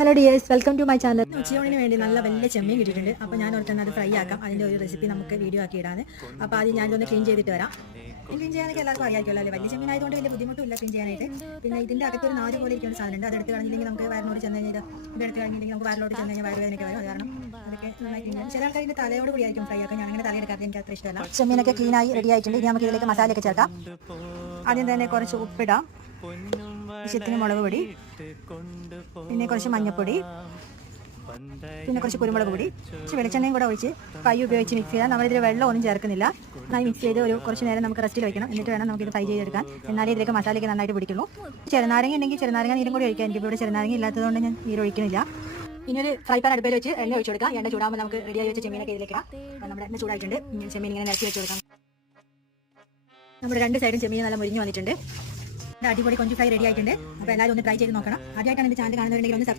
Hello dears, welcome to my channel. ഉച്ചയൂണിന് വേണ്ടി നല്ല വലിയ ചെമ്മീൻ കിട്ടിയിട്ടുണ്ട്. അപ്പോൾ ഞാൻ ഓർക്കുന്നത് അത് ഫ്രൈ ആക്കാം. അതിൻ്റെ ഒരു റെസിപ്പി നമുക്ക് വീഡിയോ ആക്കി ഇടാണ്. അപ്പോൾ ആദ്യം ഞാനൊന്ന് ക്ലീൻ ചെയ്തിട്ട് വരാം. ക്ലീൻ ചെയ്യാനൊക്കെ എല്ലാവർക്കും അറിയാമല്ലോ അല്ലേ? വലിയ ചെമ്മീൻ ആയതുകൊണ്ട് വലിയ ബുദ്ധിമുട്ടില്ല ക്ലീൻ ചെയ്യാനായിട്ട്. പിന്നെ ഇതിൻ്റെ അകത്തൊരു നാല് പോലെ ഇരിക്കുന്ന സാധനമുണ്ട്. അതെടുത്ത് കളഞ്ഞില്ലെങ്കിൽ നമുക്ക് വയറിനോട് ചെന്ന് കഴിഞ്ഞാൽ ഇതെടുത്ത് കഴിഞ്ഞില്ലെങ്കിൽ നമുക്ക് വയറിലോട് ചെന്ന് കഴിഞ്ഞാൽ വയറുവേദനയൊക്കെ വരും. അത് കാരണം അതൊക്കെ നന്നായി ക്ലീൻ ചെയ്യും. ചില ആൾക്കാർ ഇതിൻ്റെ തലയോട് കൂടിയായിരിക്കും ഫ്രൈ ആക്കാം. ഞാനങ്ങനെ തലയെടുക്കാതെ എനിക്ക് അത്ര ഇഷ്ടമല്ല. ചെമ്മീനൊക്കെ ക്ലീനായി റെഡി ആയിട്ടുണ്ട്. ഇനി നമുക്ക് ഇതിലേക്ക് മസാലയൊക്കെ ചേർക്കാം. ആദ്യം തന്നെ കുറച്ച് ഉപ്പിടാം, ആവശ്യത്തിന് മുളക് പൊടി, പിന്നെ കുറച്ച് മഞ്ഞൾപ്പൊടി, പിന്നെ കുറച്ച് കുരുമുളക് പൊടി, കുറച്ച് വെളിച്ചെണ്ണയും കൂടെ ഒഴിച്ച് കൈ ഉപയോഗിച്ച് മിക്സ് ചെയ്യാം. നമ്മളിതിൽ വെള്ളം ഒന്നും ചേർക്കുന്നില്ല. നന്നായി മിക്സ് ചെയ്ത് കുറച്ച് നേരം നമുക്ക് റെസ്റ്റിൽ വയ്ക്കണം. എന്നിട്ട് വേണം നമുക്കിത് ഫ്രൈ ചെയ്തെടുക്കാൻ. എന്നാലേ ഇതിലേക്ക് മസാലയ്ക്ക് നന്നായിട്ട് പിടിക്കുള്ളൂ. ചെറുനാരങ്ങ ഉണ്ടെങ്കിൽ ചെറുനാരങ്ങ നീരും കൂടി ഒഴിക്കാം. എനിക്കിപ്പോൾ ഇവിടെ ചെറുനാരങ്ങ ഇല്ലാത്തതുകൊണ്ട് ഞാൻ നീര് ഒഴിക്കുന്നില്ല. ഇനി ഒരു ഫ്രൈ പാൻ അടുപ്പിൽ വെച്ച് എണ്ണ ഒഴിച്ചു കൊടുക്കാം. എണ്ണ ചൂടാകുമ്പോൾ നമുക്ക് റെഡിയായി വെച്ച ചെമ്മീനൊക്കെ ഇതിലേക്ക് ഇടാം. നമ്മുടെ എണ്ണ ചൂടായിട്ടുണ്ട്. ചെമ്മീൻ ഇങ്ങനെ നിരത്തി വെച്ച് കൊടുക്കാം. നമ്മുടെ രണ്ട് സൈഡും ചെമ്മീൻ നല്ല മുരിഞ്ഞ് വന്നിട്ടുണ്ട്. അടിപൊളി കൊഞ്ച് ഫ്രൈ റെഡി ആയിട്ടുണ്ട്. അപ്പോൾ എല്ലാവരും ഒന്ന് ട്രൈ ചെയ്ത് നോക്കണം. ആദ്യമായിട്ടാണ് എൻ്റെ ചാനൽ കാണുന്നവരുണ്ടെങ്കിൽ ഒന്ന്